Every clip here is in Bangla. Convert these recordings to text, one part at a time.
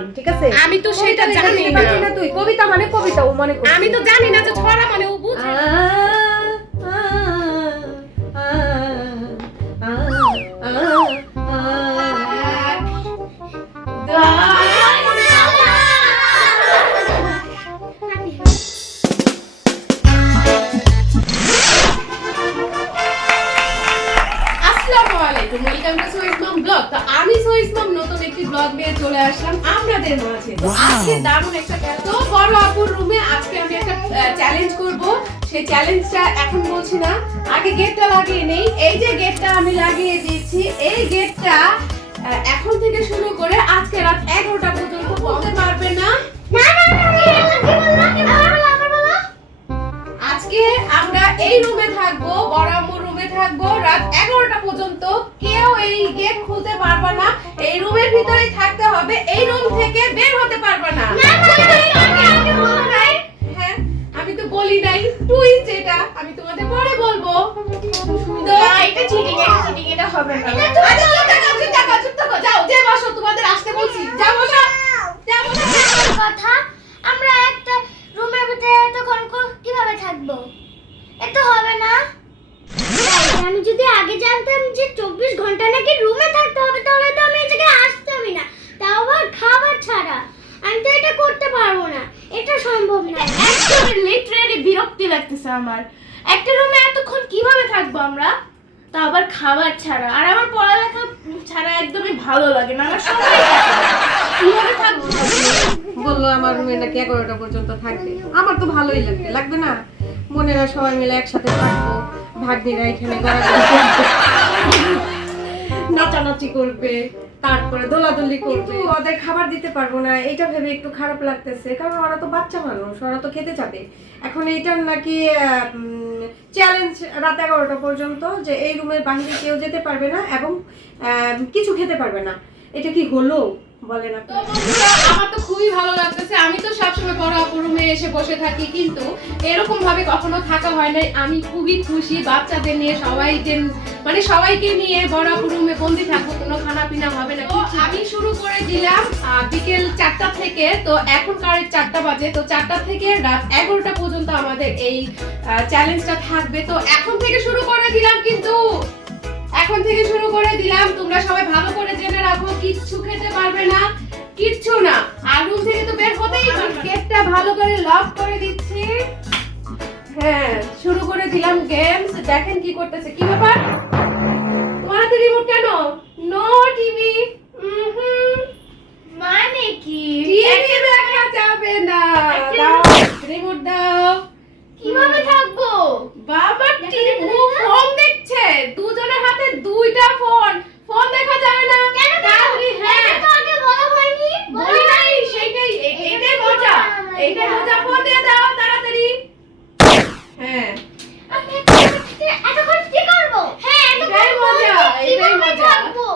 গান, ঠিক আছে? আমি তো সেটা জানি না। তুই কবিতা মানে কবিতা ও মনে করছিস। আমি তো জানি না যে ছড়া মানে ও বুঝে। আমি সোহিসমাম নতুন একটি ব্লগ নিয়ে চলে আসলাম আপনাদের মাঝে। তো আজকে দারুণ একটা তো বড় আপুর রুমে আজকে আমি একটা চ্যালেঞ্জ করব। সেই চ্যালেঞ্জটা এখন বলছি না, আগে গেটটা লাগিয়ে নেই। এই যে গেটটা আমি লাগিয়ে দিচ্ছি, এই গেটটা এখন থেকে শুরু করে আজকে রাত 11টা পর্যন্ত বলতে পারবে না। আজকে আমরা এই রুমে থাকবো, বড় আম্মুর রুমে থাকবো রাত 11টা পর্যন্ত। কেউ এই গেট খুলতে পারবে না, এই রুমের ভিতরেই থাকতে হবে, এই রুম থেকে বের হতে পারবে না। হ্যাঁ, আমি তো বলি নাই, টুইস্ট এটা আমি তোমাদের পরে বলবো। তো এটা চিটিং, এটা হবে না। চুপ থাকো, যাও যে বসো, তোমাদের আসতে বলছি, যাও বসো, যাও বসো। কথা, আমরা একটা রুমের ভিতরে এতক্ষণ কিভাবে থাকবো? এটা হবে না। আমি যদি আগে জানতাম যে 24 ঘন্টা নাকি রুমে থাকতে হবে, তাহলে তো আমি এই জায়গায় আসতামই না, তাও আবার খাবার ছাড়া। আমি তো এটা করতে পারবো না, এটা সম্ভব না। একদম লিটারেলি বিরক্তি লাগতেছে আমার। একটা রুমে এতক্ষণ কিভাবে থাকবো আমরা, তা আবার খাবার ছাড়া। আর আমার পড়ালেখা ছাড়া একদমই ভালো লাগে না, আমার সময় কিভাবে থাকবো? বললো আমার রুমে নাকি 11টা পর্যন্ত থাকবে। আমার তো ভালোই লাগবে না? বোনেরা সবাই মিলে একসাথে থাকবো, ভাগ্নিরা এখানে গড়াগড়ি করবে, নাচানাচি করবে, তারপরে দোলাদলি করবে। ওদের খাবার দিতে পারবো না, এটা ভেবে একটু খারাপ লাগতেছে, কারণ ওরা তো বাচ্চা মানুষ, ওরা তো খেতে যাবে। এখন এইটার নাকি চ্যালেঞ্জ রাত 11টা পর্যন্ত, যে এই রুমের বাইরে কেউ যেতে পারবে না এবং কিছু খেতে পারবে না। এটা কি হলো বলেন আপনি? তো বন্ধুরা, আমার তো খুবই ভালো লাগতেছে। আমি তো সবসময় বড় আপুর রুমে এসে বসে থাকি, কিন্তু এরকম ভাবে কখনো থাকা হয় নাই। আমি খুবই খুশি, বাচ্চাদের নিয়ে মানে সবাইকে নিয়ে বড় আপুর রুমে বন্দি থাকবো, কোনো খানা পিনা হবে না। তো আমি শুরু করে দিলাম বিকেল 4টা থেকে। তো এখন কারেক্ট 4টা বাজে। তো 4টা থেকে রাত 11টা পর্যন্ত আমাদের এই চ্যালেঞ্জটা থাকবে। তো এখন থেকে শুরু করে দিলাম, কিন্তু এখন থেকে শুরু করে দিলাম। তোমরা সবাই ভালো করে জেনে রাখো, কিচ্ছু খেতে পারবে না, কিচ্ছু না। আর রুম থেকে তো বের হতেই পারবে না। গেটটা ভালো করে লক করে দিচ্ছি। হ্যাঁ, শুরু করে দিলাম গেমস। দেখেন কি করতেছে। কি ব্যাপার, তোমার হাতে রিমোট কেন? No TV. মানে কি? টিভি দেখা যাবে না। দাও রিমোট দাও। কিভাবে থাকবো? বাবা টিভি ফোন দেখছে, দুজনের হাতে দুইটা ফোন, ফোন দেখা যায় না। কেন? হ্যাঁ, এটা তো আগে বলা হয়নি। বলি নাই, এইটাই মজা, এইটাই মজা। ফোন দিয়ে দাও তাড়াতাড়ি। হ্যাঁ, আমি এতক্ষণ কি করবো? হ্যাঁ, এটাই মজা, এটাই মজা। থাকবো।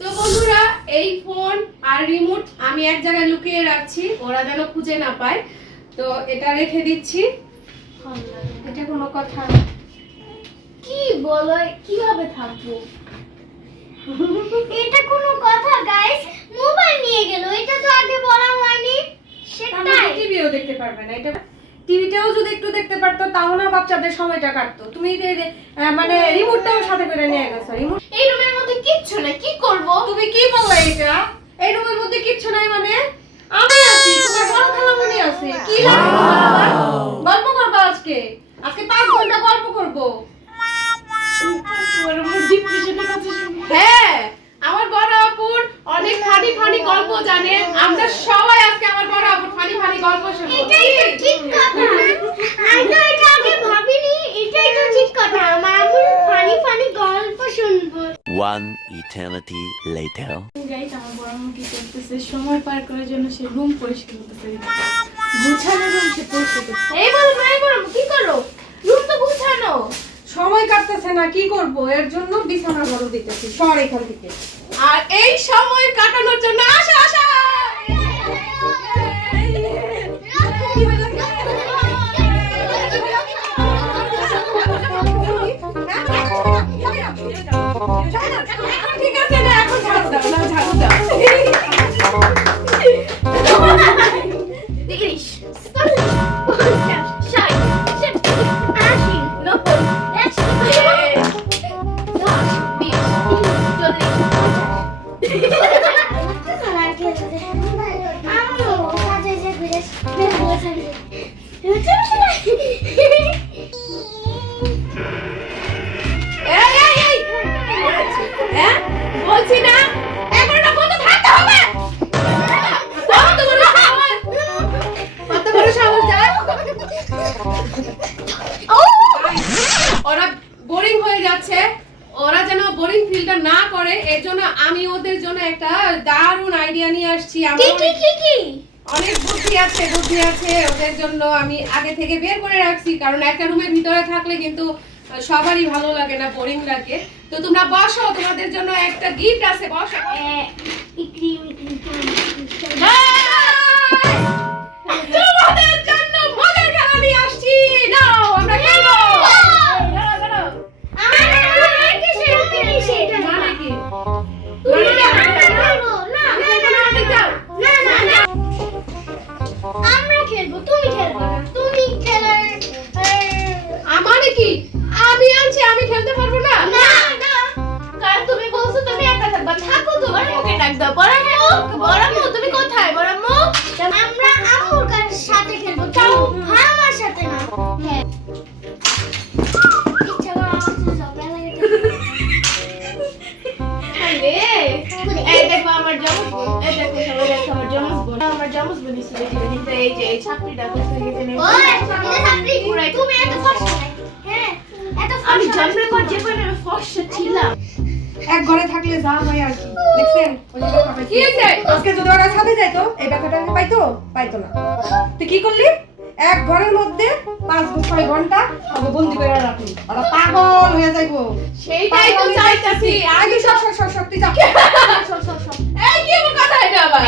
তো বন্ধুরা, এই ফোন আর রিমোট আমি এক জায়গায় লুকিয়ে রাখছি, ওরা যেন খুঁজে না পায়। তো এটা রেখে দিচ্ছি। এটা কোনো কথা? কি বলো, কিভাবে থাকবো? এটা কোনো কথা গাইস? মোবাইল নিয়ে গেল, এটা তো আগে বলা হয়নি। সেটাই। টিভিও দেখতে পারবে না। এটা টিভিতেও যদি একটু দেখতে পারতো, তাও না বাচ্চাদের সময়টা কাটতো। তুমি মানে রিমোটটাও সাথে করে নিয়ে গেছো। রিমোট এই রুমের মধ্যে কিচ্ছু নাই, কি করব? তুমি কি বললে এটা? এই রুমের মধ্যে কিচ্ছু নাই মানে? আমি আছি, তোমার বড় খালামণি আছে। কি লাগবে তোমার? গল্প করবো আজকে 5 ঘন্টা গল্প করবো। হ্যাঁ, আমার বড় আপুর অনেক ফানি গল্প জানে। আমরা সবাই আজকে আমার বড় আপুর ফানি গল্প শুনবো। এটাই তো ঠিক কথা। আমি তো এটা আগে ভাবিনি। এটাই তো ঠিক কথা। আমার আম্মুর ফানি গল্প শুনবো। One eternity later. গাইস, আমার বড় আম্মু কি করতেছে, সময় পার করার জন্য সে রুম পরিষ্কার করতেছে, গুছানো রুম সে পরিষ্কার করতেছে। এই বলো কি করো? রুম তো গুছানো। সময় কাটতেছে না, কি করব? এর জন্য বিছানা ঘর দিতেছি। সর এখান থেকে। আর এই সময় কাটানোর জন্য আশা ঠিক আছে না, এখন ঝাড়ু দাও। এই এই এই হ্যাঁ বলছি না এগারোটা বন্ধ থাকতে হবে কত বড় সাহস কত বড় সাহস যায় ওরা বোরিং হয়ে যাচ্ছে ওরা যেন বোরিং ফিলটা না করে এর জন্য আমি ওদের জন্য একটা দারুণ আইডিয়া নিয়ে আসছি আমার অনেক বুদ্ধি আছে ওদের জন্য আমি আগে থেকে বের করে রাখছি কারণ একটা রুমের ভিতরে থাকলে কিন্তু সবারই ভালো লাগে না বোরিং লাগে তো তোমরা বসো তোমাদের জন্য একটা গিফট আছে বসো তোমাদের জন্য মজার খেলা নিয়ে আসছি নাও আমরা খেলবো দাঁড়াও মানে কি আমরা খেলবো তুমি খেলবো না তুমি খেলার আমারে কি আমি আনছি আমি খেলতে পারবো না না না কারণ তুমি বলছো তুমি একা থাকবা থাকো তো বড় মুখে ডাক দাও বড় মুখ তুমি কোথায় বড় মুখ আমরা আম্মুর সাথে খেলবো তাও আমার সাথে না হ্যাঁ ইচ্ছা করে আমার সাথে ঝগড়া লাগাতে আরে এই দেখো আমার জমজ বোন এই দেখো সবাই দেখো আমার জমজ বোন ছিল কিন্তু এই যে এই ছাত্রীটা কোথায় গেছে না ওই এটা ছাত্রী তুমি এত ফর্সা হ্যাঁ এত আমি ফর্সা জন্মের পর জীবনে ফর্সা ছিলাম এক ঘরে থাকলে যা হয় আর কি দেখছেন ওই যে ব্যাপারটা কি হয়েছে? আজকে যদি ওরা সাথে যাইতো এই ব্যাপারটা পাইতো না তুই কি করলি এক ঘরের মধ্যে 5-6 ঘন্টা ওকে বন্দি করে রাখলি ওরা পাগল হয়ে যাইবো সেইটাই তো চাইতাছি আগে সব তুই যা এই কি কথা এটা আবার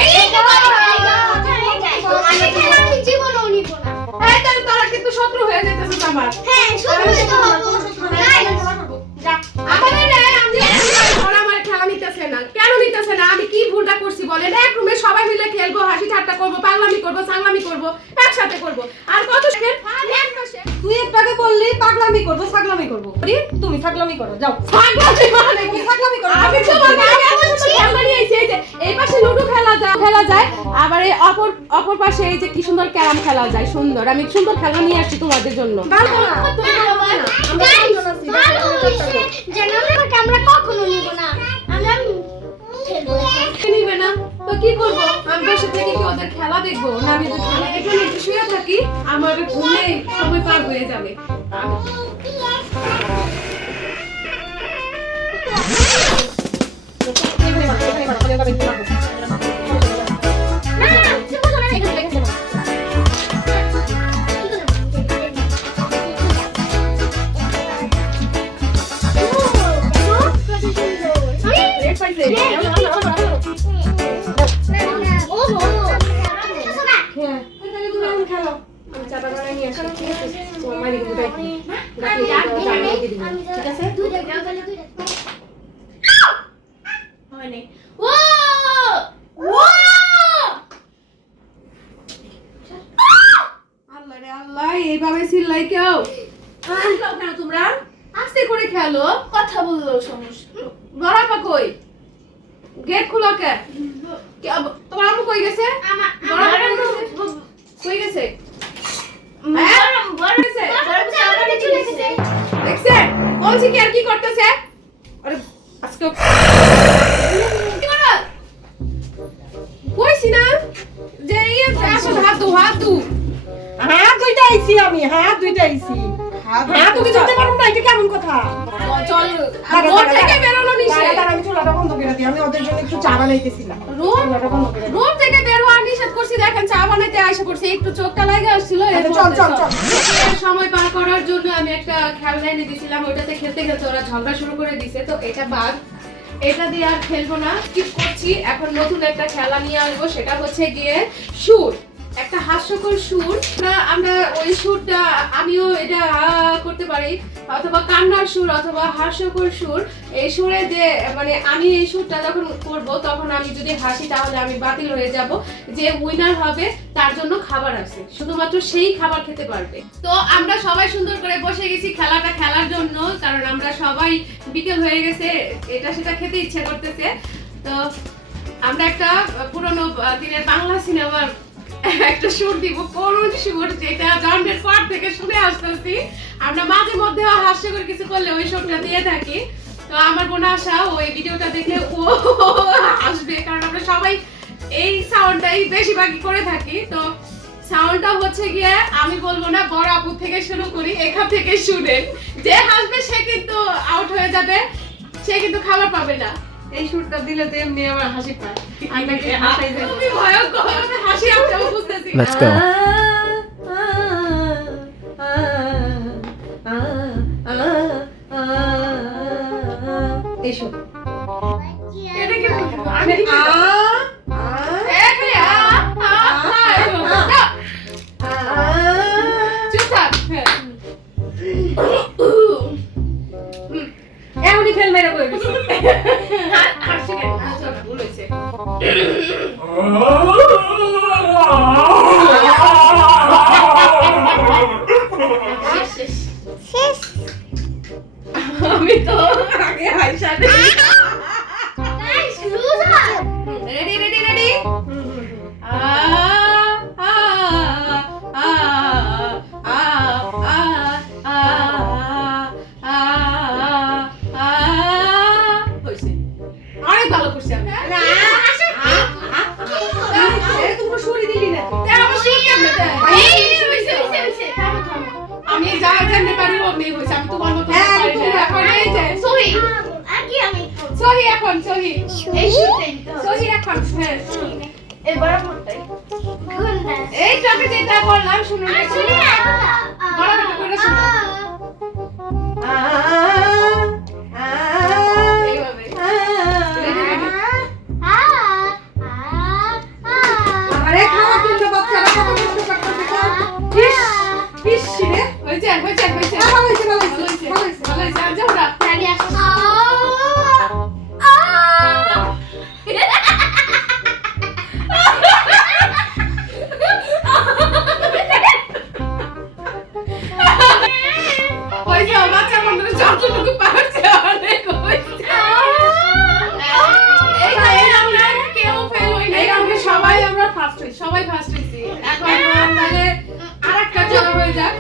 আমি খেলা আমি জীবনও নিব না এই তাহলে তোরা কিন্তু শত্রু হয়ে যাইতেছিস আমার হ্যাঁ শুধু তো হবো যা আমারে না আমি ওরা আমার খেলা নিতেছে না কেন নিতেছে না আমি কি ভুলটা করছি বলেন এক রুমে সবাই মিলে খেলবো হাসি ঠাট্টা করবো পাগলামি করবো সাংলামি করবো একসাথে করবো আর কত খেল এক মাসে তুই একটাকে বললি পাগলামি করবো ছাগলামি করবো তুমি ছাগলামি করো যাও পাগলামি মানে কি ছাগলামি করো আমি তোমার আগে খেলা নিয়ে এসেছি এই যে এই পাশে লুডো খেলা যায় আবার এই অপর পাশে এই যে কি সুন্দর ক্যারাম খেলা যায় সুন্দর আমি সুন্দর খেলা নিয়ে আসছি তোমাদের জন্য গালবো না আমরা তিনজন আছি, আমরা কখনো নিব না আমরা খেলবো নিবে না তো কি করব আমি বসে থেকে কি ওদের খেলা দেখবো না আমি যদি খেলা দেখে একটু শুয়ে থাকি আমার ঘুমে সময় পার হয়ে যাবে না না শুধু না এখানে হ্যাঁ তাহলে তুমি এখন খেলো আমি চাটা বানাই নিয়ে আসি ঠিক আছে তোমার মাইরে কিন্তু ডাকি ঠিক আছে হয়নি ও আল্লাহ রে আল্লাহ এইভাবে চিল্লাই কেউ কেন তোমরা আস্তে করে খেলো কথা বললেও সমস্যা বড়াপা কই গেট খোলা কে তোমার আম্মু কই গেছে কই গেছে দেখছেন বলছি কি আর কি করতেছে আরে আজকে কি করো কইছি না যে ইয়ে আসল হাত দু হাত দুইটা আইছি আমি হাত দুইটা আইছি হাত তুমি ধরতে পারো না এটা কেমন কথা চল রোড থেকে বেরোনো নিষেধ দাঁড়া আমি চুলাটা বন্ধ করে দিই আমি ওদের জন্য একটু চা বানাইতেছিলাম চুলাটা বন্ধ করে দিই রোড থেকে বেরোয়া নিষেধ করছি দেখেন চা বানাইতে আইসা পড়ছে একটু চোখটা লাগে আসছিল চল সময় পার করার জন্য আমি একটা খেলনা এনে দিয়েছিলাম ওইটাতে খেলতে খেলতে ওরা ঝগড়া শুরু করে দিছে তো এটা বাদ এটা দিয়ে আর খেলবো না স্কিপ করছি এখন নতুন একটা খেলা নিয়ে আসবো সেটা হচ্ছে গিয়ে শুট একটা হাস্যকর সুর আমরা ওই সুরটা আমিও এটা করতে পারি অথবা কান্নার সুর অথবা হাস্যকর সুর এই সুরে যে মানে আমি এই সুরটা যখন করব তখন আমি যদি হাসি তাহলে আমি বাতিল হয়ে যাব যে উইনার হবে তার জন্য খাবার আছে শুধুমাত্র সেই খাবার খেতে পারবে তো আমরা সবাই সুন্দর করে বসে গেছি খেলাটা খেলার জন্য কারণ আমরা সবাই বিকেল হয়ে গেছে এটা সেটা খেতে ইচ্ছে করতেছে তো আমরা একটা পুরনো দিনের বাংলা সিনেমার একটা সুর দিব, করুণ সুর, যেটা জন্মের পর থেকে শুনে আসতেছি। আমরা মাঝে মধ্যে হাস্যকর কিছু করলে ওই সুরটা দিয়ে থাকি। তো আমার বোন আশা ওই ভিডিওটা দেখলে ও আসবে, কারণ আমরা সবাই এই সাউন্ডটাই বেশিরভাগই করে থাকি। তো সাউন্ডটা হচ্ছে গিয়ে আমি বলবো না, বড় আপু থেকে শুরু করি, এখান থেকে শুনেন। যে হাসবে সে কিন্তু আউট হয়ে যাবে, সে কিন্তু খাবার পাবে না। এই সুরটা দিলে তো এমনি আমার হাসি পায়। আপনাকে হাসাই যায়। তুমি ভয়ঙ্কর হাসি আসছে, আমি বুঝতেছি। Let's go. এই সুর। এটা কি আমি এখানে চুপ থাক। এমনই ফেল মেরে করে দিছি। হাসি কেন? আচ্ছা, ভুল হয়েছে। শেষ। আমি তো আগে হাসা নেই। Guys, loser. Ready ready ready. অনেক ভালো করছি আমি। তুমি সুরি দিলি না। আমি যা জানতে পারি অমনি হয়েছে, আমি তোমার মতো হ্যাঁ, পারি না। এখন এই যে সহি আগে আমি সহি এখন সহি এই শুটে দিতে হবে। সহি এখন হ্যাঁ। এবার আমারটাই। গুন্ডা। এইটাকে যেটা করলাম শুনুন আসলে বড় একটা করে শোনো। এইভাবে আরে খাওয়া কিন্তু বাচ্চারা কত কষ্ট করতেছে কেন? ইস ইস রে। হয়েছে হয়েছে হয়েছে ভালো হয়েছে ভালো ভালো হয়েছে হয়েছে ভালো হয়েছে। ভালো হয়েছে আর যাও না। হয়েছে বাচ্চা বন্ধুরা যতটুকু পারছে অনেক হয়েছে। এই আমরা কেউ ফেল হই নাই, আমরা সবাই আমরা ফার্স্ট হই, সবাই ফার্স্ট হইছি। এখন তাহলে আরেকটা জড়ো হয়ে যাক,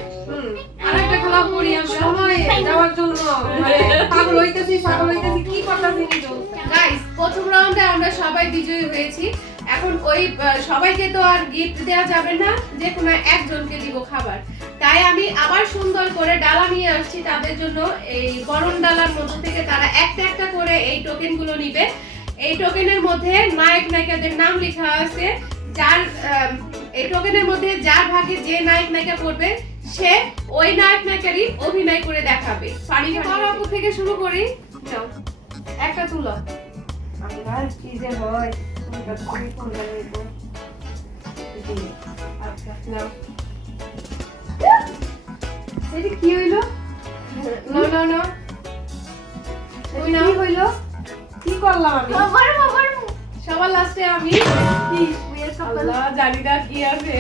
আরেকটা খেলা করি আমরা। সময় যাওয়ার জন্য মানে পাগল হইতেছি কি করতেছি নিজে। গাইস, প্রথম রাউন্ডে আমরা সবাই বিজয়ী হয়েছি। এখন ওই সবাইকে তো আর গিফট দেওয়া যাবে না, যে কোনো একজনকে দিব খাবার। তাই আমি আবার সুন্দর করে ডালা নিয়ে আসছি তাদের জন্য। এই গরম ডালার মধ্যে থেকে তারা একটা একটা করে এই টোকেনগুলো নিবে। এই টোকেনের মধ্যে নায়ক নায়িকাদের নাম লেখা আছে। যার এই টোকেনের মধ্যে যার ভাগে যে নায়ক নায়িকা পড়বে সে ওই নায়ক নায়িকারই অভিনয় করে দেখাবে। পানি আপু থেকে শুরু করি, যাও একটা তুলো। আল্লাহ কি যে হয় কোনটা তুমি কোন জায়গায় গো। আচ্ছা নাও। এটা কি হইলো? নো নো নো, তুমি কি হইলো? কি করলাম আমি? সবার লাস্টে আমি। আল্লাহ জানি না কি আছে।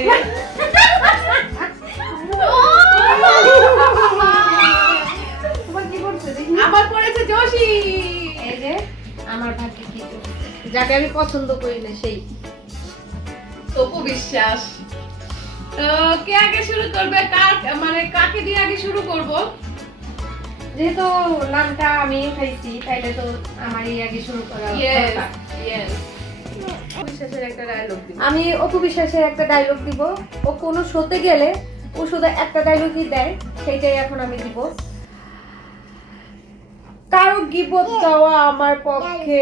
তোমার কি করছে দেখি? আবার পড়েছে জোশী। এই যে আমার ভাগ্যে কি তো যাকে আমি পছন্দ করি না সেই। তপু বিশ্বাস। তো কে আগে শুরু করবে? মানে কাকে দিয়ে আগে শুরু করব? যেহেতু নামটা আমি উঠাইছি তাইলে তো আমারই আগে শুরু করা ইয়েস দরকার। ইয়েস। বিশ্বাসের একটা ডায়লগ দিই। আমি অপু বিশ্বাসের একটা ডায়লগ দিব। ও কোনো শোতে গেলে ও শুধু একটা ডায়লগই দেয়, সেইটাই এখন আমি দিব। কারো গিবত দেওয়া আমার পক্ষে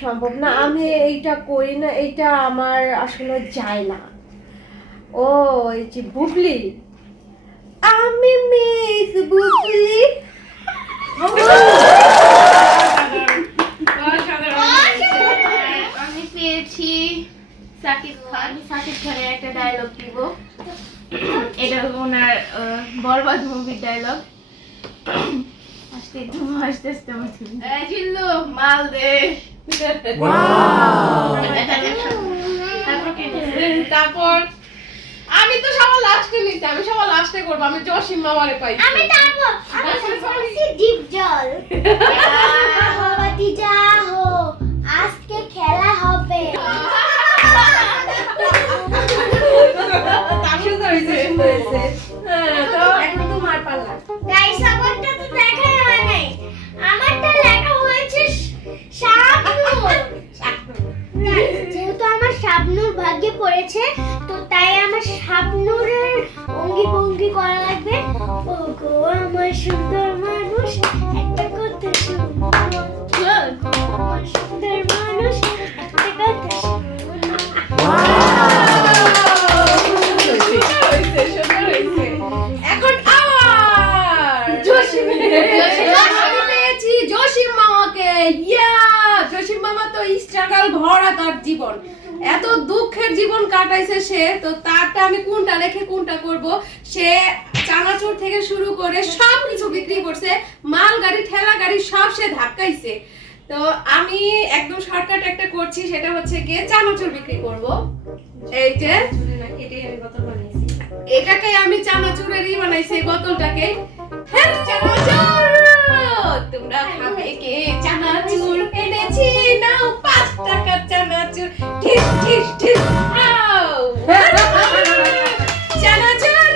সম্ভব না, আমি এইটা করি না, এইটা আমার আসলে যায় না। ও এই যে বুবলি, আমি মিস বুবলি। আমি পেয়েছি সাকিব খান। সাকিব খানের একটা ডায়লগ দিব। এটা ওনার বরবাদ মুভির ডায়লগ। আস্তে আস্তে এই জিল্লু মাল দে। তারপর আমি তো সবার লাস্টে নিতে, আমি সবার লাস্টে করব। আমি জসিম মামারে পাই। আমি তারপর আমি বলছি ডিপ জল। যা হো আজকে খেলা হবে। শাবনূরের অঙ্গি ভঙ্গি করা লাগবে। ও গো আমার সুন্দর মানুষ, একটা কথা শুনো। আমার সুন্দর মানুষ, একটা কথা শুনো। এখন আবার আমি পেয়েছি জসিম মামাকে। জসিম মামা তো স্ট্রাগল ভরা তার জীবন, এত দুঃখের জীবন কাটাইছে সে, তো তারটা আমি কোনটা রেখে কোনটা করব। সে চানাচুর থেকে শুরু করে সব কিছু বিক্রি করছে, মাল গাড়ি ঠেলা গাড়ি সব সে ধাক্কাইছে। তো আমি একদম শর্টকাট একটা করছি, সেটা হচ্ছে গিয়ে চানাচুর বিক্রি করব। এই যে এটাই আমি বোতল বানিয়েছি। এটাকে আমি চানাচুরেরই বানাইছি, এই বোতলটাকে। হ্যাঁ, চানাচুর তোমরা খাবে কে? চানাচুর এনেছি, নাও 5 টাকার চানাচুর। ঠিক ঠিক ঠিক, নাও চানাচুর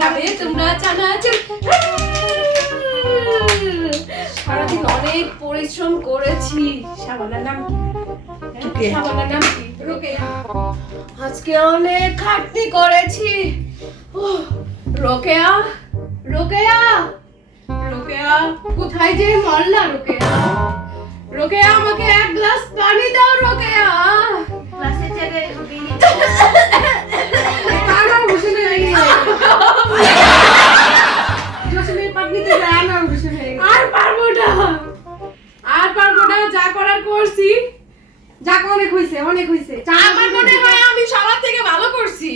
খাবে তোমরা চানাচুর। সারাদিন অনেক পরিশ্রম করেছি। শাবানার নাম কি? শাবানার নাম কি? রোকেয়া। আজকে অনেক খাটনি করেছি। রোকেয়া, রোকেয়া, রোকেয়া, কোথায় যে মরলা রোকেয়া? রোকেয়া, আমাকে 1 গ্লাস পানি দাও রোকেয়া। ক্লাসের জায়গায় বিলি আমার বসে হয়ে গেছে। জসিমের পাগনিতে যায় আমার বসে হয়ে গেছে। আর পারবো না, আর পারবো না, যা করার করছি। যাক, অনেক হইছে, অনেক হইছে। আমার মনে হয় আমি সবার থেকে ভালো করছি।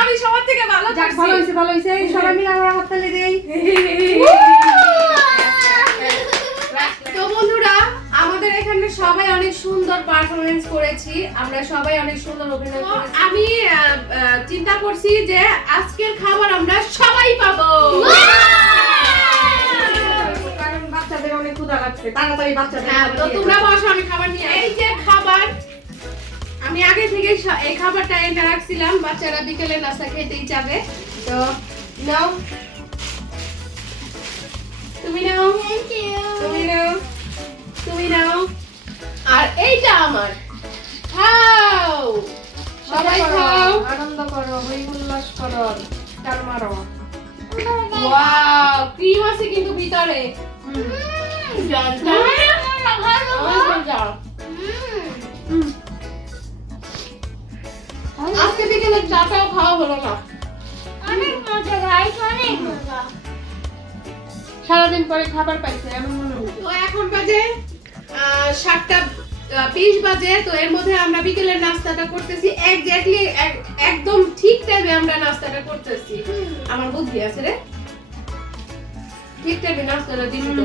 আমি সবার থেকে ভালো যাক, ভালো করছি। হইছে, ভালো হইছে। সবাই মিলে আমরা হাততালি দেই। তো বন্ধুরা, আমাদের এখানে সবাই অনেক সুন্দর পারফরমেন্স করেছি, আমরা সবাই অনেক সুন্দর অভিনয় করেছি। আমি চিন্তা করছি যে আজকের খাবার আমরা সবাই পাবো। কারণ বাচ্চাদের অনেক ক্ষুধা লাগছে, তাড়াতাড়ি বাচ্চাদের হ্যাঁ, খাবার তো দিয়ে তোমরা দাও। বসো, আমি খাবার নিয়ে এই যে খাবার, আমি আগে থেকে এই খাবারটা এনে রাখছিলাম, বাচ্চারা বিকেলে নাস্তা খেতেই যাবে। তো নাও, তুমি নাও, তুমি নাও, তুমি নাও, আর এইটা আমার। খাও, সবাই খাও। আনন্দ করো, হই উল্লাস করো, চাল মারো। ওয়াও, ক্রিম আছে কিন্তু ভিতরে। জানতাম আজকে বিকেলে চাটাও খাওয়া হলো না। অনেক মজা গাইস, অনেক মজা। সারাদিন পরে খাবার পাইছে এমন মনে হচ্ছে। তো এখন বাজে 7:20 বাজে। তো এর মধ্যে আমরা বিকেলের নাস্তাটা করতেছি, এক্স্যাক্টলি একদম ঠিক টাইমে আমরা নাস্তাটা করতেছি। আমার বুদ্ধি আছে রে, ঠিক টাইমে নাস্তাটা দিছি তো।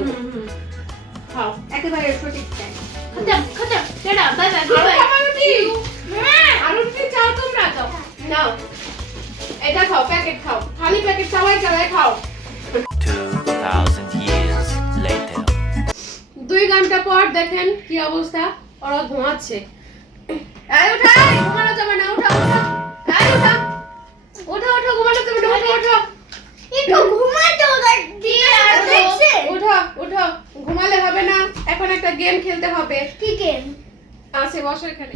খাও, একেবারে সঠিক টাইম। খতম খতম, টাটা, বাই বাই, আরো গুড বাই। খাবার কি? আরো কি চাও তোমরা? দাও, নাও, এটা খাও, প্যাকেট খাও, খালি প্যাকেট চালাই চালাই খাও। 2000 years later. 2 ঘন্টা পর দেখেন কি অবস্থা, ওরা ঘুমাচ্ছে। এই উঠাই, ঘুমানো যাবে না, উঠা উঠা, এই উঠা, ওঠো ওঠো, ঘুমানো যাবে না, ওঠো ওঠো, একটু ঘুমাইতে ওদের দিয়ে আর দেখছে ওঠো ওঠো, ঘুমালে হবে না, এখন একটা গেম খেলতে হবে। কি গেম? আছে, বসো এখানে।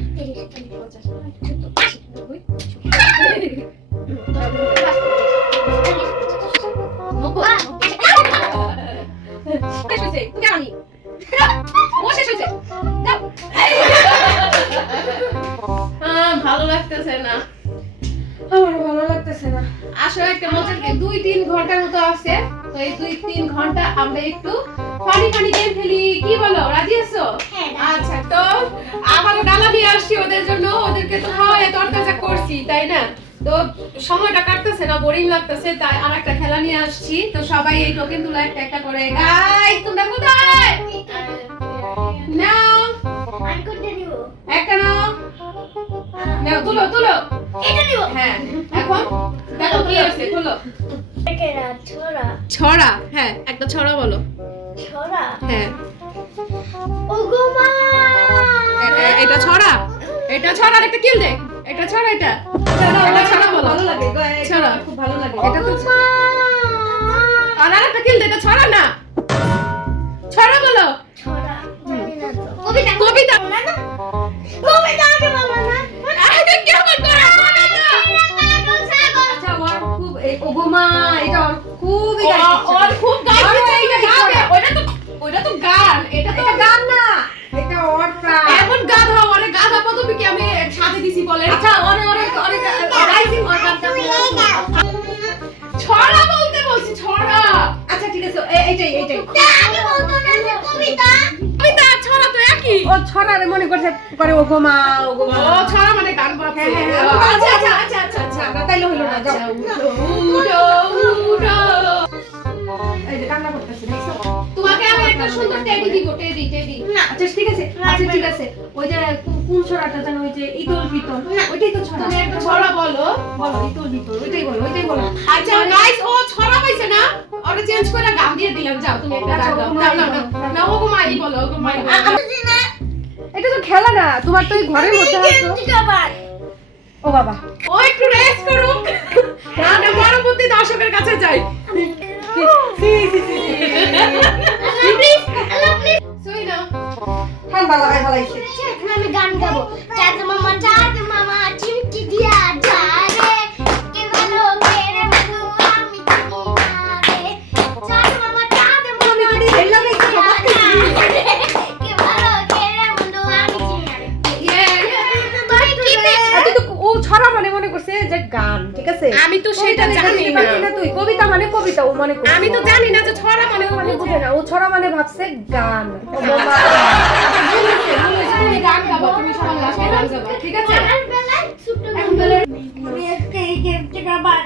শেষ হয়েছে, তুমি আমি। ও শেষ হয়েছে, দাও। ভালো লাগতেছে না, আমার ভালো লাগতেছে না। আসলে একটা মজার 2-3 ঘন্টার মতো আছে। তো এই 2-3 ঘন্টা আমরা একটু ফানি ফানি গেম খেলি, কি বলো, রাজি আছো? হ্যাঁ, আচ্ছা, তো আবারও ডালা নিয়ে আসছি ওদের জন্য, ওদেরকে তো খাওয়াই তরতাজা করছি, তাই না? তো সময়টা কাটতেছে না, বোরিং লাগতেছে, তাই আর একটা খেলা নিয়ে আসছি। তো সবাই এই টোকেন তুলো একটা একটা করে। গাইস, তোমরা কোথায়? নাও, আমি কোনটা নিব? একটা নাও, নাও, তুলো তুলো। এটা নিব। হ্যাঁ, এখন দেখো কি আছে, তুলো। একেরা ছোরা ছড়া, হ্যাঁ, একটা ছড়া বলো। ছোরা। হ্যাঁ, ওগো মা, এটা ছড়া, এটা ছড়া, আর একটা কিল দে, এটা ছড়া, এটা এটা ছড়া বলো। ভালো লাগে, ছড়া। খুব ভালো লাগে। এটা তো ওগো মা, আর একটা কিল দে, এটা ছড়া না, ছড়া বলো। ছোরা জানি না তো। কবিতা কবিতা। না না, কবিতা আগে বলো না। আরে কেমন করে ও ছড়ারে মনে করছে করে ও গোমা ও গোমা ও ছড়া মানে গান বাজছে। আচ্ছা তাইলে হলো না যাও উঠো, উঠো। এই যে কান্না করতেছে দেখছো তোমাকে আমি একটা সুন্দর টেডি দিব, টেডি। আচ্ছা ঠিক আছে ওই যে কোন ছড়াটা জানো ওই যে ঈদুল ফিতর ওইটাই তো ছড়া তুমি একটা ছড়া বলো। বলো ঈদুল ফিতর ওইটাই বলো আচ্ছা গাইস, ও ছড়া পাইছে না, ওটা চেঞ্জ করে গান দিয়ে দিলাম। যাও তুমি একটা গান গাও। না ও মাই বলো, ও মাই বলো। এটা তো খেলা না তোমার তো এই ঘরের মধ্যে আছে ও বাবা ও একটু রেস্ট করুক, না পরবর্তী দর্শকের কাছে যাই। সই না ঠান্ডা লাগাই ফেলাইছে এখন আমি গান গাবো। চাঁদ মামা চিমটি দিয়া যা রে, কে ভালো কে রে বন্ধু আমি চিনি না রে। চাঁদ মামা এই লাগে একটু সবাই কে ভালো কে রে বন্ধু আমি চিনি না রে। তুই কি তুই তো ও ছড়া মানে মনে করছে যে গান ঠিক আছে আমি তো সেটা জানি না। তুই কবিতা মানে কবিতা ও মানে আমি তো জানি না যে ছড়া মানে ও মানে বুঝে না ও ছড়া মানে ভাবছে গান তুমি গান গাবো, তুমি সবার লাস্টে গান গাবো, ঠিক আছে? আর বেলায় ছোট আমি একটা এই গেমটা গাবার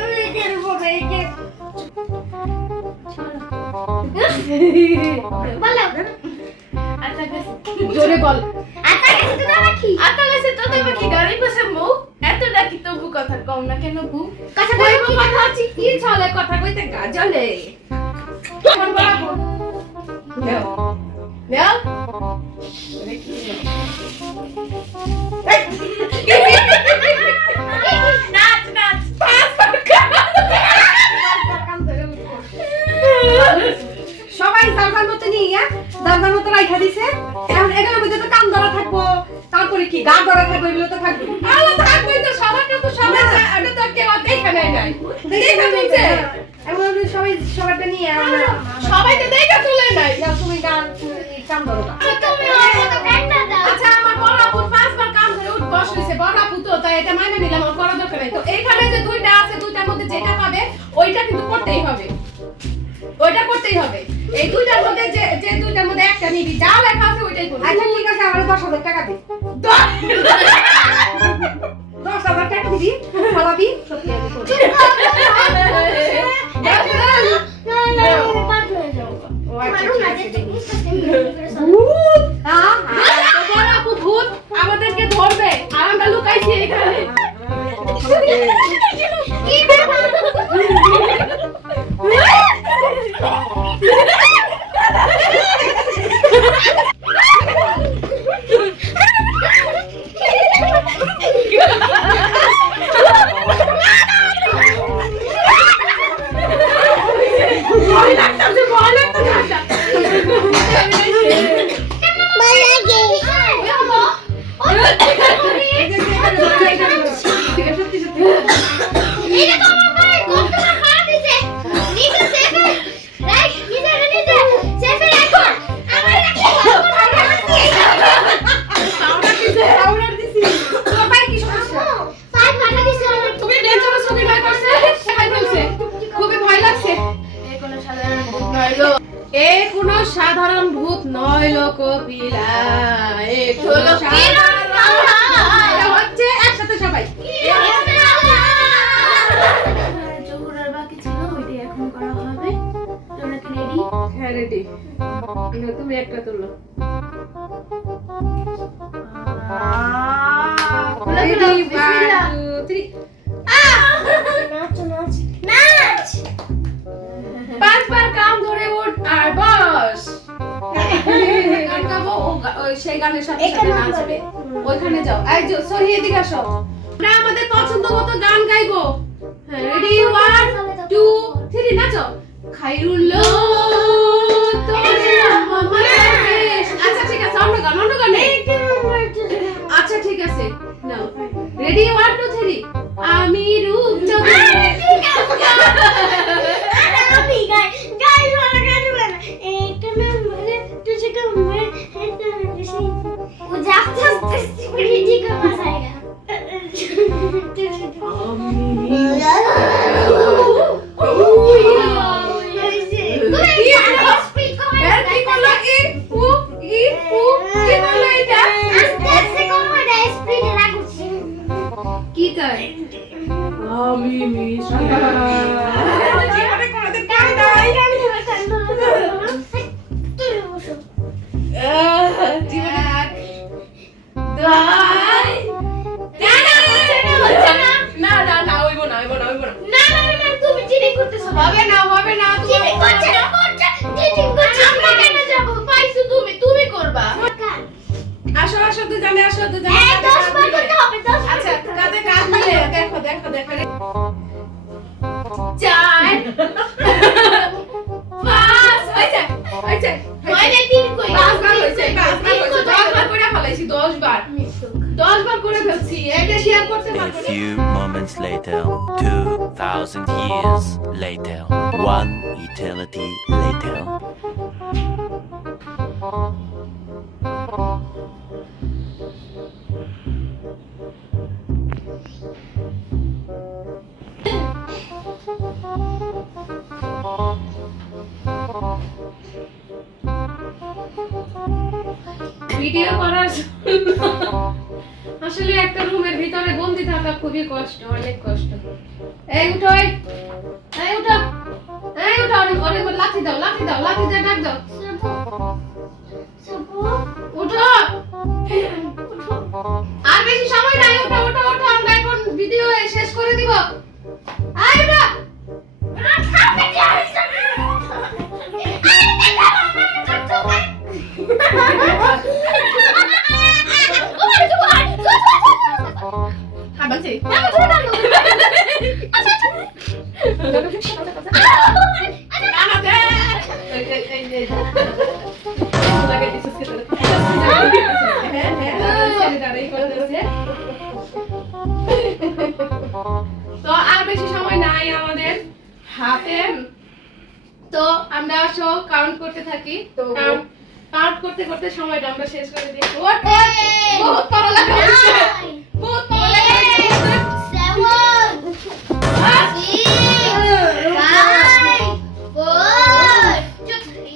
আমি খেলবো না এই গেম বলো আতা গেছে, জোরে বল। আতা গেছে তো নাকি আতা গেছে তো দেবে কি গাড়ি বসে মুখ এত ডাকি তবু কথা কম না কেন বু? কথা কইবো বলবো কথা আছে কি চলে, কথা কইতে গাজলে। কোন বরাবো নাও নাও নাচ নাচ পাঁচ সবাই দারবার মতো নিয়ে দারবার মতো রাইখা দিছে এখন এগুলোর মধ্যে তো কান ধরা থাকবো তারপরে কি গা ধরা থাকবো এগুলো তো থাকবে আলো থাকবে তো, সবারটা তো সবাই এটা তো কেউ দেখে নাই দেখে তুলছে, এখন আমি সবাইটা নিয়ে সবাই তো দেখে তুলে নাই। তুমি গান কান ধরো তুমি আমার মতো গানটা দাও আচ্ছা আমার বড় আপু 5 বার কাম ধরে উঠ বস হইছে, বড় আপু তো তাই এটা মানে নিলাম, আমার করা দরকার নাই। তো এইখানে যে দুইটা আছে, দুইটার মধ্যে যেটা পাবে ওইটা কিন্তু করতেই হবে, ওইটা করতেই হবে। এই দুইটার মধ্যে যে দুইটার মধ্যে একটা নিবি, যা লেখা আছে ওইটাই করবি। আচ্ছা ঠিক আছে আমার 10,000 টাকা দে 10,000 টাকা দিবি খাওয়াবি সত্যি আমি করবো ও আচ্ছা ঠিক আছে দেখি তো বড় আপু ভূত আমাদেরকে ধরবে আর আমরা লুকাইছি এখানে। ভয় লাগতাছে, ভয় লাগতাছে। সত্যি সত্যি অর্ডার দিছি সবাই কি সমস্যা তুমি ডেঞ্জারাস ছবি নয় করছে, খাই ফেলছে, খুবই ভয় লাগছে। এ কোনো সাধারণ ভূত নয় লোকপিলা, এ কোনো সাধারণ হচ্ছে একসাথে সবাই। জোহরার বাকি ছিল ওইটাই এখন করা হবে। তোমরা কি রেডি? হ্যাঁ রেডি, তুমি একটা তুলো। Ready, 1, 2, 3 5 বার কাম ধরে উঠ আর বস। গান গাবো, ওই সেই গানের সাথে সাথে নাচবে। ওইখানে যাও, এই যে সরি এদিকে আসো। আমরা আমাদের পছন্দ মতো গান গাইবো। হ্যাঁ রেডি 1 2 3 নাচো। খাইরুল্লাহ আচ্ছা ঠিক আছে, অন্য গান আচ্ছা ঠিক আছে নাও রেডি 1 2 3 আমি রূপ জগতে কি করলো? ই উ কি চাই? আমি মিষ্টি। জীবনে কোনোদিন পাই নাই। তুমি বসো। না না না হইব না হইব না হইব না। না না না তুমি চিটিং করতেছো। হবে না হবে না। চিটিং করছে না করছে চিটিং করছে। আমরা কেন যাব? পাইছো তুমি করবা। আসো আসো দুজনে আসো দুজনে। এই 10 বার করতে হবে 10 বার। আচ্ছা কাঁধে কাঁধ মিলে দেখো দেখো দেখো 4 5 হইছে মানে 3 কই 10 বার হইছে 10 বার হইছে 10 বার করে ফলাইছি 10 বার 10 বার করে ফেলছি এটা শেয়ার করতে A পারবো না few moments later, 2,000 years later, one eternity later. Video করার জন্য আসলে একটা রুমের ভিতরে বন্দি থাকা খুবই কষ্ট অনেক কষ্ট এই উঠো এই উঠো ওরে লাঠি দাও লাঠি দিয়ে ডাক দাও সুবু উঠো আর বেশি সময় নাই ওঠো আমরা এখন ভিডিও শেষ করে দিব আয় উঠো খাবে কি হইছে? হাবাছি তো আর বেশি সময় নাই আমাদের হাতে তো আমরা আসো কাউন্ট করতে থাকি তো কাউন্ট করতে করতে সময়টা আমরা শেষ করে দিই বহুত পড়ালেখা হয়েছে বহুত পড়ালেখা হয়েছে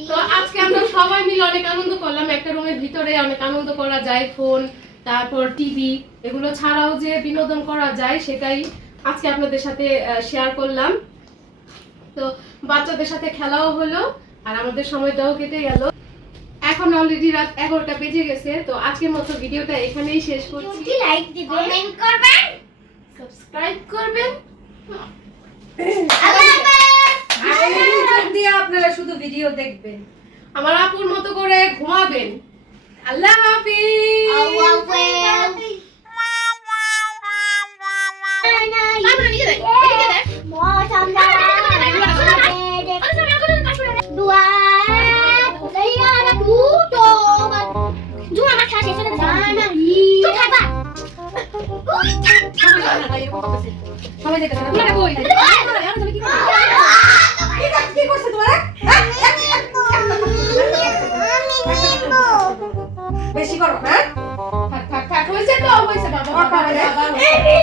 তো আজকে আমরা সবাই মিলে অনেক আনন্দ করলাম একটা রুমের ভিতরে অনেক আনন্দ করা যায় ফোন তারপর টিভি এগুলো ছাড়াও যে বিনোদন করা যায় সেটাই আজকে আপনাদের সাথে শেয়ার করলাম তো বাচ্চাদের সাথে খেলাও হলো আর আমাদের সময়টাও কেটে গেল এখন অলরেডি রাত 11টা বেজে গেছে তো আজকের মতো ভিডিওটা এখানেই শেষ করছি লাইক দিবেন কমেন্ট করবেন সাবস্ক্রাইব করবেন আল্লাহ হাফেজ আর এই মনোযোগ দিয়ে আপনারা শুধু ভিডিও দেখবেন। আমার আপুর মতো করে ঘুমাবেন আল্লাহ হাফিজ আল্লাহ হাফেজ আমরা নিজে দেখ এদিকে দেখ সবাই দেখতে তোমার বই কি করছে তোমার বেশি করো হ্যাঁ থাক হয়েছে তো হয়েছে বাবা বাবা, বাবা এই